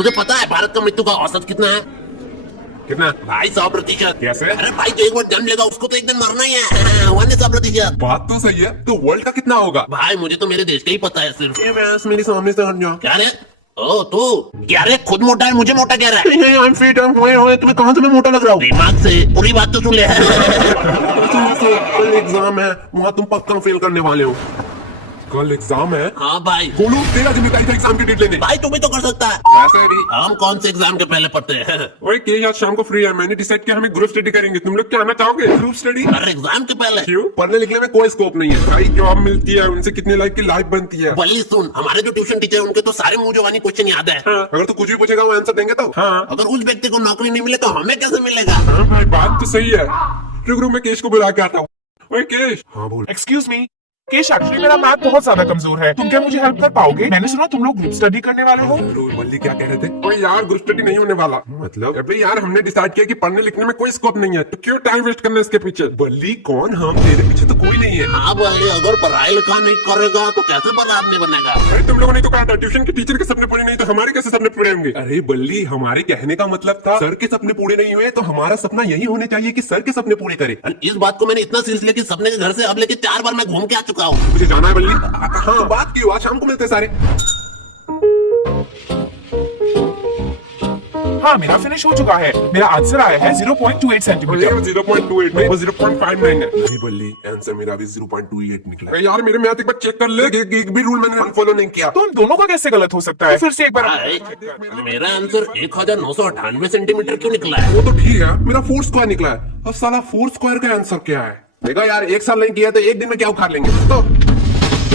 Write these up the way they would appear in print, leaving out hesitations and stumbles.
तुझे पता है भारत का मृत्यु का औसत कितना है? कितना भाई 100%। कैसे? अरे भाई जो एक बार जन्म लेगा उसको तो एक दिन मरना ही है। 100%। बात तो सही है, तो वर्ल्ड का कितना होगा? भाई मुझे तो मेरे देश का ही पता है सिर्फ। ये व्यास मेरे सामने से हट जाओ। क्या रे? ओ तू क्या रे? खुद मोटा है, मुझे मोटा कह रहा है। I'm fit, I'm fine, तुम्हें कहाँ से मैं मोटा लग रहा हूँ? दिमाग से पूरी बात तो सुन ले। कल एग्जाम है, वहाँ तुम पक्का फेल करने वाले हो। कल एग्जाम है? हाँ भाई। बोलो तेरा जिम्मेदारी था एग्जाम की डेट लेने। भाई तुम भी तो कर सकता है। ऐसा भी हम कौन से एग्जाम के पहले पढ़ते हैं? ओए के आज शाम को फ्री है, मैंने डिसाइड किया हमें ग्रुप स्टडी करेंगे। तुम लोग क्या आना चाहोगे? Group study? अरे एग्जाम के पहले क्यों? पढ़ने लिखने में कोई स्कोप नहीं है भाई। जॉब मिलती है, उनसे कितने लाइफ की लाइफ बनती है। बल्ली सुन, हमारे जो ट्यूशन टीचर उनके तो सारे मुंह जवानी क्वेश्चन याद है। हाँ, अगर तू कुछ भी पूछेगा वो आंसर देंगे तो। हाँ अगर उस व्यक्ति को नौकरी नहीं मिले तो हमें कैसे मिलेगा? हाँ भाई बात तो सही है। रुक मैं केश को बुला के आता हूँ। ओए केश। हाँ बोल। एक्सक्यूज मी केश, एक्चुअली मेरा मैथ बहुत ज्यादा कमजोर है, तुम क्या मुझे हेल्प कर पाओगे? मैंने सुना तुम लोग ग्रुप स्टडी करने वाले हो। बल्ली क्या कह रहे थे? ओए यार ग्रुप स्टडी नहीं होने वाला। मतलब अबे यार हमने डिसाइड किया कि पढ़ने लिखने में कोई स्कोप नहीं है, तो क्यों टाइम वेस्ट करना इसके पीछे? बल्ली कौन? हम तेरे पीछे तो कोई नहीं है। हाँ भाई, अगर पढ़ाई लिखा नहीं करेगा तो कैसे बड़ा आदमी बनेगा? अरे तुम लोगों ने तो कहा था ट्यूशन के टीचर के सपने पूरे नहीं तो हमारे कैसे सपने पूरे होंगे? अरे बल्ली हमारे कहने का मतलब था सर के सपने पूरे नहीं हुए तो हमारा सपना यही होने चाहिए कि सर के सपने पूरे करे। इस बात को मैंने इतना सीरियस लिया कि सपने के घर से अब लेके 4 बार मैं घूम के आ चुका हूँ। मुझे जाना है बल्ली। हाँ बात की आज शाम को मिलते सारे। हाँ मेरा फिनिश हो चुका है, मेरा आंसर आया है 0.28 सेंटीमीटर। 0.28 नहीं, वो 0.59 है। अरे बल्ली आंसर मेरा भी 0.28 निकला। अरे यार मेरे मैथ एक बार चेक कर ले, एक भी रूल मैंने फॉलो नहीं किया। तो हम दोनों का कैसे गलत हो सकता है? फिर से एक बार। भाई मेरा आंसर 1998 सेंटीमीटर क्यों निकला है? वो तो ठीक है, मेरा 4 स्क्वायर निकला है। अब साला 4 स्क्वायर का आंसर क्या है? देखो यार एक साल नहीं किया तो एक दिन में क्या उखाड़ लेंगे? तो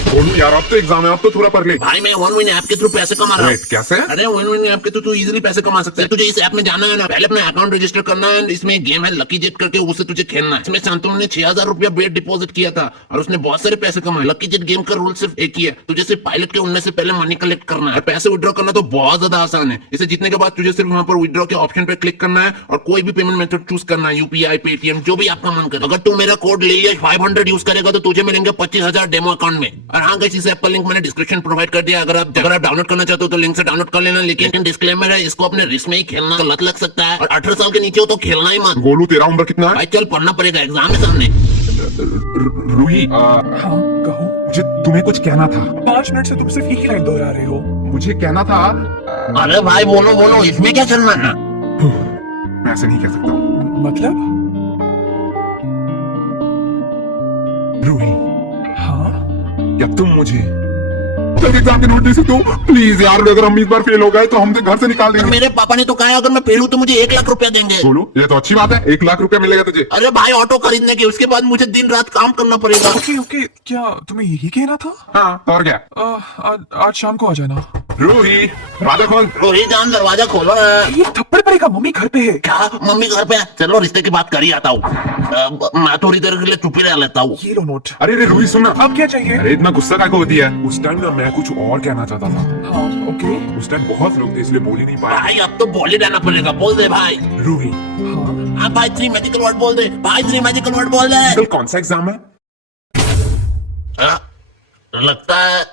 बोलूं यार अब तो एग्जाम है, अब तो थोड़ा पढ़ ले। भाई मैं वन विन ऐप के थ्रू पैसे कमा रहा हूँ। कैसे? अरे वन विन ऐप के थ्रू तू इजीली पैसे कमा सकता है। तुझे इस ऐप में जाना है ना, पहले अपना अकाउंट रजिस्टर करना है। इसमें एक गेम है लकी जेट करके, उससे तुझे खेलना है। इसमें शांतनु ने 6000 रुपया बेट डिपॉजिट किया था और उसने बहुत सारे पैसे कमाए। लकी जेट गेम का रूल सिर्फ एक ही है, तुझे सिर्फ पायलट के उड़ने से पहले मनी कलेक्ट करना है। पैसे विड्रॉ करना तो बहुत ज्यादा आसान है। इसे जीतने के बाद तुझे सिर्फ वहाँ पर विड्रॉ के ऑप्शन पे क्लिक करना है और कोई भी पेमेंट मेथड चूज करना है, यूपीआई, पेटीएम, जो भी आपका मन करे। अगर तू मेरा कोड ले लिया 500 यूज करेगा तो तुझे मिलेंगे 25,000 डेमो अकाउंट में। और हाँ गाइस, इस ऐप का लिंक मैंने डिस्क्रिप्शन प्रोवाइड कर दिया। अगर आप डाउनलोड करना चाहते हो तो लिंक से डाउनलोड कर लेना, लेकिन डिस्क्लेमर है, इसको अपने रिस्क में ही खेलना, गलत लग सकता है और 18 साल के नीचे हो तो खेलना ही मत। गोलू तेरा उम्र कितना है? भाई चल पढ़ना पड़ेगा, एग्जाम है सामने। रूही हाँ कहो। मुझे तुम्हें कुछ कहना था। 5 मिनट से तुम सिर्फ एक ही लाइन दोहरा रहे हो। मुझे कहना था। अरे भाई बोलो बोलो, इसमें क्या चल रहा है? मैं ऐसे नहीं कह सकता हूँ। मतलब? रूही हाँ क्या तुम मुझे एग्जाम के नोट दे सकते हो? प्लीज यार, अगर हम इस बार फेल हो गए तो हम घर से निकाल देंगे। मेरे पापा ने तो कहा अगर मैं फेल हूँ तो मुझे 1 लाख रुपया देंगे। बोलो ये तो अच्छी बात है, 1 लाख रुपया मिलेगा तुझे। अरे भाई ऑटो खरीदने के, उसके बाद मुझे दिन रात काम करना पड़ेगा। ओके ओके, क्या तुम्हें यही कहना था? हाँ तो और क्या? आज शाम को आ जाना। रूही दरवाजा खोल। रोहित जान दरवाजा खोलो ना। ये थप्पड़ पड़ेगा, मम्मी घर पे है। क्या मम्मी घर पे है? चलो रिश्ते की बात कर ही आता हूँ। मैं थोड़ी देर के लिए चुप ही रह लेता हूँ। ये लो नोट। अरे रूही सुनना। अब क्या चाहिए? अरे इतना गुस्सा क्या होती है? उस टाइम ना मैं कुछ और कहना चाहता था। हाँ ओके। उस टाइम बहुत लोग थे इसलिए बोल ही नहीं पाया। भाई अब तो बोल ही रहना पड़ेगा, बोल दे भाई। रूही हाँ भाई 3 मैजिकल वर्ड बोल दे भाई, 3 मैजिकल वर्ड बोल दे। कल कौन सा एग्जाम है? लगता है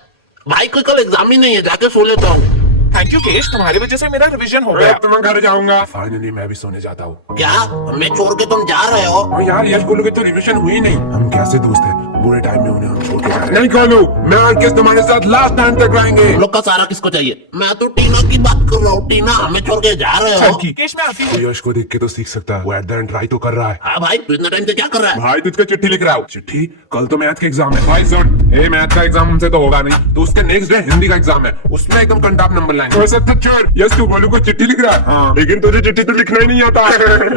भाई कोई कल एग्जाम ही नहीं है, जाके सो लेता हूँ। थैंक यू केश, तुम्हारी वजह से मेरा रिवीजन हो गया। तो मैं घर जाऊंगा। फाइनली मैं भी सोने जाता हूँ। क्या हमें छोड़ के तुम जा रहे हो? यार यश गोलू की तो रिविजन हुई नहीं। हम कैसे दोस्त हैं, बुरे टाइम में उन्हें हम छोड़ के जा रहे हैं। नहीं गोलू, मैं और किस तुम्हारे साथ लास्ट टाइम तक रहेंगे। तुम लोग का सारा किसको चाहिए? मैं तो टीना की बात कर रहा हूँ। टीना हमें छोड़ के जा रहे हो? केश मैं आती हूँ। यश को देख के तो सीख सकता है, वो एट द एंड ट्राई तो कर रहा है। हाँ भाई तू इतना टाइम से क्या कर रहा है? भाई तुझको चिट्ठी लिख रहा हूँ। चिट्ठी? कल तो मैथ का एग्जाम है। भाई सुन, ए मैथ का एग्जाम हमसे तो होगा नहीं, तो उसके नेक्स्ट डे हिंदी का एग्जाम है, उसमें एकदम कंटाप नंबर लाएंगे। वैसे तो चोर यश तू गोलू को चिट्ठी लिख रहा है। हाँ। लेकिन तुझे चिट्ठी तो लिखना ही नहीं आता।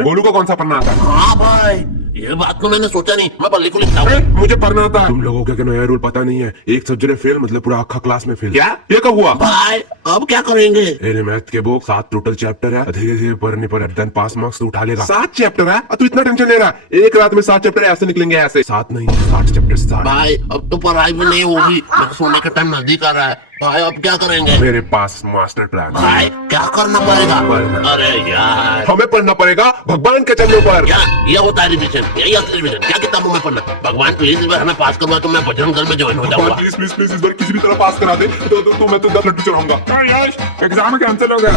गोलू को कौन सा पढ़ना आता है? हाँ भाई ये बात तो मैंने सोचा नहीं, मैं बल्ली को लिखता हूँ। मुझे पढ़ना आता है। तुम लोगों को क्या नया रूल पता नहीं है? एक सब्जेक्ट फेल मतलब पूरा आखा क्लास में फेल। क्या ये कब हुआ? भाई अब क्या करेंगे? मेरे मैथ के बुक 7 टोटल चैप्टर है, धीरे धीरे पढ़ने पर देन पास मार्क्स उठा लेगा। 7 चैप्टर है? तू इतना टेंशन ले रहा है? एक रात में 7 चैप्टर ऐसे निकलेंगे, ऐसे 7 नहीं 60 चैप्टर। भाई अब तो पढ़ाई भी नहीं होगी, सोने का टाइम नजदीक आ रहा है। भाई अब क्या करेंगे? मेरे पास मास्टर प्लान है। भाई क्या करना पड़ेगा? पढ़ना। अरे यार हमें पढ़ना पड़ेगा भगवान के चरणों पर। क्या ये होता है रिविजन? यही असली रिविजन। क्या किताबों में पढ़ना? भगवान प्लीज इस बार हमें पास करवा तो मैं बजरंग दल में ज्वाइन हो जाऊंगा। प्लीज प्लीज प्लीज इस बार किसी भी तरह पास करा दे तो मैं तो 10 लड्डू चढ़ाऊंगा। यश एग्जाम कैंसिल हो गया।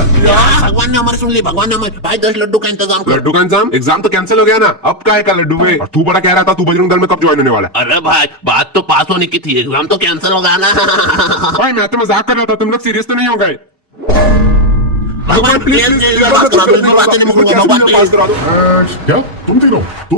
भगवान ने हमारी सुन ली, भगवान ने हमारी। भाई 10 लड्डू का इंतजाम कर। लड्डू का एग्जाम तो कैंसिल हो गया ना, अब क्या है का लड्डू में? और तू बड़ा कह रहा था तू बजरंग दल में कब ज्वाइन होने वाला है? अरे भाई बात तो पास होने की थी, एग्जाम तो कैंसिल हो गया ना। भाई मैं तो मजाक कर रहा था, तुम लोग सीरियस तो नहीं हो गए? भगवान प्लीज पास करा दो, इसमें बातें नहीं मुकरूंगा। भगवान प्लीज। क्या तुम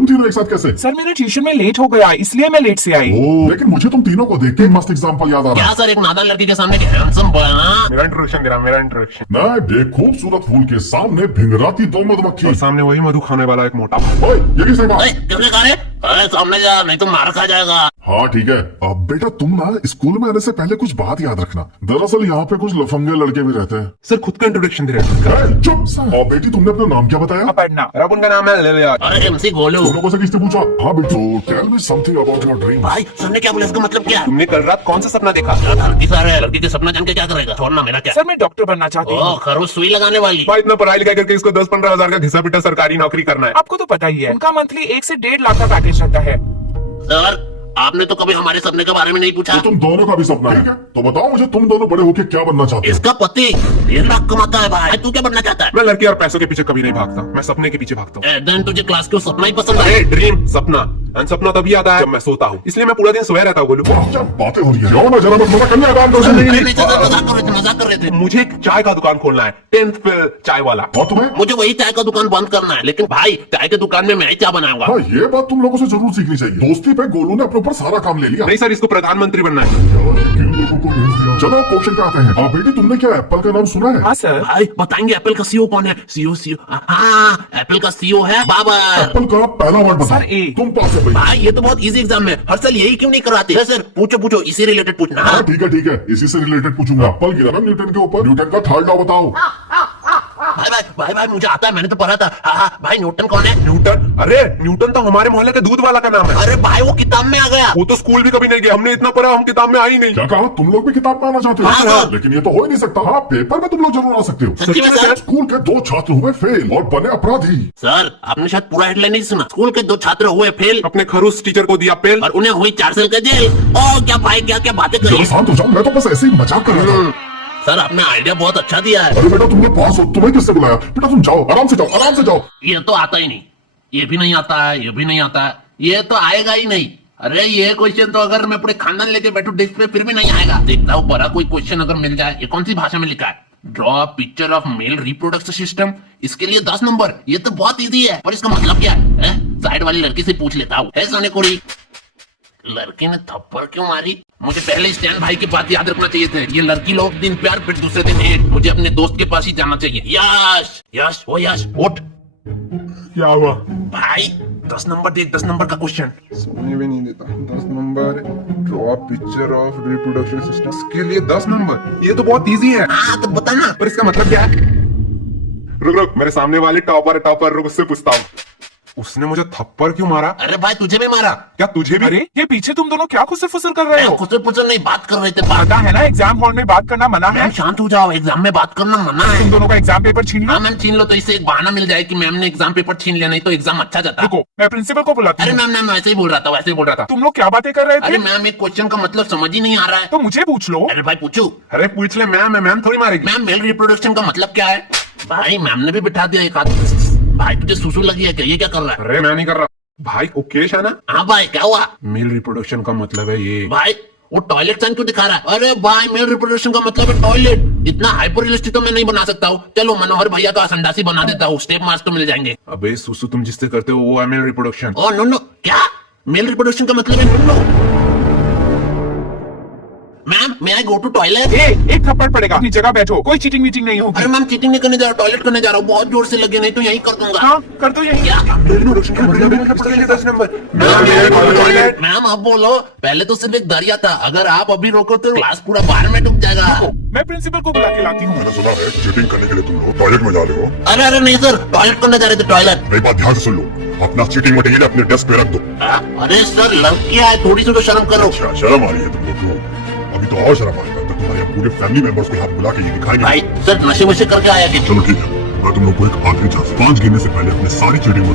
तीनों एक साथ कैसे? सर मेरा ट्यूशन में लेट हो गया इसलिए मैं लेट से आई। लेकिन मुझे तुम तीनों को देख के मस्त एग्जाम्पल याद आ रहा क्या सर, एक नादान लड़की के सामने हैंडसम बॉय ना? मेरा इंट्रोडक्शन दे रहा, मेरा इंट्रोडक्शन। है। मैं एक खूबसूरत फूल के सामने भिंगराती दो मधुमक्खी। और सामने वही मधु खाने वाला एक मोटा। ओए, ये किसने कहा? किसने कहा रे? अरे सामने जा, नहीं तो मार खा जाएगा। हाँ ठीक है। अब बेटा तुम ना स्कूल में आने से पहले कुछ बात याद रखना। दरअसल यहाँ पे कुछ लफंगे लड़के भी रहते हैं। सर खुद का इंट्रोडक्शन दे रहे हैं। चुप। और बेटी तुमने अपना नाम क्या बताया? अपर्णा। अब उनका नाम है ले लिया। अरे MC गोलू। तुम लोगों से किसने पूछा? हाँ बेटू, tell me something about your dream. भाई सर ने क्या बोला, इसका मतलब क्या है? तुमने कल रात कौन सा सपना देखा? लड़की सर है, लड़की के सपना जान के क्या करेगा? छोड़ना, मेरा क्या? सर मैं डॉक्टर बनना चाहती हूँ। ओ खरोच सुई लगाने वाली। भाई इतना पढ़ाई लिखाई करके इसको 10-15 हजार का घिसा पिटा सरकारी नौकरी करना है। आपको तो पता ही है उनका मंथली 1 से 1.5 लाख का पैकेज रहता है। सर आपने तो कभी हमारे सपने के बारे में नहीं पूछा। तो तुम दोनों का भी सपना है क्या? तो बताओ मुझे, तुम दोनों बड़े होके क्या बनना चाहते हो? इसका पति 1 लाख कमाता है भाई, तू क्या बनना चाहता है? मैं लड़की और पैसों के पीछे कभी नहीं भागता, मैं सपने के पीछे भागता हूँ। देन तुझे क्लास के सपना ही पसंद है? अरे ड्रीम सपना, और सपना तभी आता है जब मैं सोता हूँ, इसलिए मैं पूरा दिन सोया रहता हूँ। बोलू क्या बातें हो रही है? जाओ ना जरा, बस मजा करने आराम दो। नहीं, नहीं, सर, मजाक कर रहे थे, मजाक कर रहे थे। मुझे एक चाय का दुकान खोलना है, 10th फेल चाय वाला। और तुम्हें? मुझे वही चाय का दुकान बंद करना है, लेकिन भाई चाय के दुकान में मैं ही चाय बनाऊंगा। हाँ ये बात तुम लोगों से जरूर सीखनी चाहिए। दोस्ती पे गोलू ने अपने ऊपर सारा काम ले लिया। नहीं सर, इसको प्रधानमंत्री बनना है। किन लोगों को भेज दिया? चलो क्वेश्चन पे आते हैं। हाँ बेटी तुमने क्या एप्पल का नाम सुना है? हाँ सर। भाई बताएंगे एप्पल का CEO कौन है? CEO हाँ, एप्पल का CEO है बाबर। एप्पल का पहला वर्ड बताओ। Sir, A। तुम पास है भाई। भाई ये तो बहुत इजी एग्जाम है, हर साल यही क्यों नहीं कराते? सर पूछो पूछो, इसी रिलेटेड पूछना। हाँ ठीक है, इसी से रिलेटेड पूछूंगा। एप्पल गिरा ना न्यूटन के ऊपर, न्यूटन का थर्ड लॉ बताओ। भाई मुझे आता है, मैंने तो पढ़ा था। हाँ भाई न्यूटन कौन है? न्यूटन? अरे न्यूटन तो हमारे मोहल्ले के दूध वाला का नाम है। अरे भाई वो किताब में आ गया। वो तो स्कूल भी कभी नहीं गया, हमने इतना पढ़ा, हम किताब में आ ही नहीं। क्या कहा? तुम लोग भी किताब में आना चाहते हाँ, हो? सर। लेकिन ये तो हो ही नहीं सकता। हाँ पेपर में तुम लोग जरूर आ सकते हो। सच्ची में सर? स्कूल के 2 छात्र हुए फेल और बने अपराधी। सर आपने शायद पूरा हेडलाइन नहीं सुना। स्कूल के 2 छात्र हुए फेल अपने खरूस टीचर को दिया पेल। और उन्हें हुई 4 साल का जेल। ओ क्या भाई, क्या क्या बातें जरा करी। शांत हो जाओ, मैं तो बस ऐसे ही मजाक कर रहा था। सर आपने आइडिया बहुत अच्छा दिया है। अरे बेटा तुम लोग पास हो, तुम्हें किससे बुलाया? बेटा तुम जाओ, आराम से जाओ, आराम से जाओ। ये तो आता ही नहीं, ये भी नहीं आता है, ये भी नहीं आता है, ये तो आएगा ही नहीं। अरे ये क्वेश्चन तो अगर मैं पूरे खानदान लेके बैठू डेस्क पे फिर भी नहीं आएगा। देखता हूँ बड़ा कोई क्वेश्चन अगर मिल जाए। ये कौन सी भाषा में लिखा है? Draw picture of male reproduction system, इसके लिए 10 नंबर। ये तो बहुत इजी है, पर इसका मतलब क्या है? साइड वाली लड़की से पूछ लेता हूँ। है सोने कुड़ी, लड़की ने थप्पड़ क्यों मारी? मुझे पहले स्टैन भाई की बात याद रखना चाहिए थे। ये लड़की लोग दिन प्यार फिर दूसरे दिन हेट। मुझे अपने दोस्त के पास ही जाना चाहिए। यश यश ओ यश उठ। क्या हुआ? भाई 10 नंबर देख, 10 नंबर का क्वेश्चन। सोने भी नहीं देता। 10 number, draw picture of reproduction system, इसके लिए 10 नंबर। ये तो बहुत इजी है। हाँ तो बता ना। पर इसका मतलब क्या है? रुक मेरे सामने वाले टॉपर रुक, उससे पूछता हूँ। उसने मुझे थप्पड़ क्यों मारा? अरे भाई तुझे भी मारा। क्या तुझे भी? अरे ये पीछे तुम दोनों क्या खुसर फुसर कर रहे हो? खुद से नहीं बात कर रहे थे। पता है ना एग्जाम हॉल में बात करना मना है। मैम शांत हो जाओ, एग्जाम में बात करना मना है। तुम दोनों का एग्जाम पेपर छीन लो। हाँ मैम छीन लो, तो इससे एक बहाना मिल जाए कि मैम ने एग्जाम पेपर छीन लिया, नहीं तो एग्जाम अच्छा जाता। रुको मैं प्रिंसिपल को बुलाती अरे हूँ। मैम वैसे ही बोल रहा था, वैसे ही बोल रहा था। तुम लोग क्या बातें कर रहे अरे थे? मैम एक क्वेश्चन का मतलब समझ ही नहीं आ रहा है। तो मुझे पूछ लो। अरे भाई पूछू। अरे पूछ ले, मैम थोड़ी मारेगी। मैम मेल रिप्रोडक्शन का मतलब क्या है? भाई मैम ने भी बिठा दिया एक आदमी। भाई तुझे सुसु लगी है क्या? ये क्या कर रहा है? अरे मैं नहीं कर रहा भाई, ओकेश है ना? हाँ भाई क्या हुआ? मेल रिप्रोडक्शन का मतलब है ये। भाई वो टॉयलेट साइन क्यों दिखा रहा है? अरे भाई मेल रिप्रोडक्शन का मतलब है टॉयलेट। इतना हाइपर रियलिस्टिक तो मैं नहीं बना सकता हूँ। चलो मनोहर भैया का संडासी बना देता हूँ, स्टेप मार्क्स तो मिल जाएंगे। अबे सुसु तुम जिससे करते हो वो है male reproduction. Oh no no, क्या मेल रिप्रोडक्शन का मतलब है नो? मैम मैं आई गो टू टॉयलेट। एक थप्पड़ पड़ेगा, अपनी जगह बैठो, कोई चीटिंग वीटिंग नहीं होगी। अरे मैम चीटिंग नहीं करने जा रहा, टॉयलेट करने जा रहा हूँ। बहुत जोर से लगे, नहीं तो यही कर दूंगा। हाँ कर दो यही। क्या मेल रिप्रोडक्शन का मतलब है 10 नंबर। मैम अब बोलो, पहले तो सिर्फ एक दरिया था, अगर आप अभी रोको तो क्लास पूरा बाहर में डूब जाएगा। मैं प्रिंसिपल को बुला के लाती हूँ। मैंने सुना है चीटिंग करने के लिए तुम लोग टॉयलेट में जा रहे हो। अरे नहीं सर, टॉयलेट करने जा रहे थे, टॉयलेट। मेरी बात ध्यान से सुन लो, अपना चीटिंग मटेरियल अपने डेस्क पे रख दो। अरे सर लड़कियां है, थोड़ी सी तो शर्म करो। अच्छा शर्म आ रही है तुम लोग को? अभी तो और शर्म आएगा। तब तुम्हारे पूरे फैमिली मेंबर्स को यहाँ पे बुला के ये दिखाएंगे। भाई सर नशे वशे करके आया कि चलो ठीक है, मैं तुम लोग को एक आखिरी चांस, 5 गिनने से पहले अपने सारी चीटिंग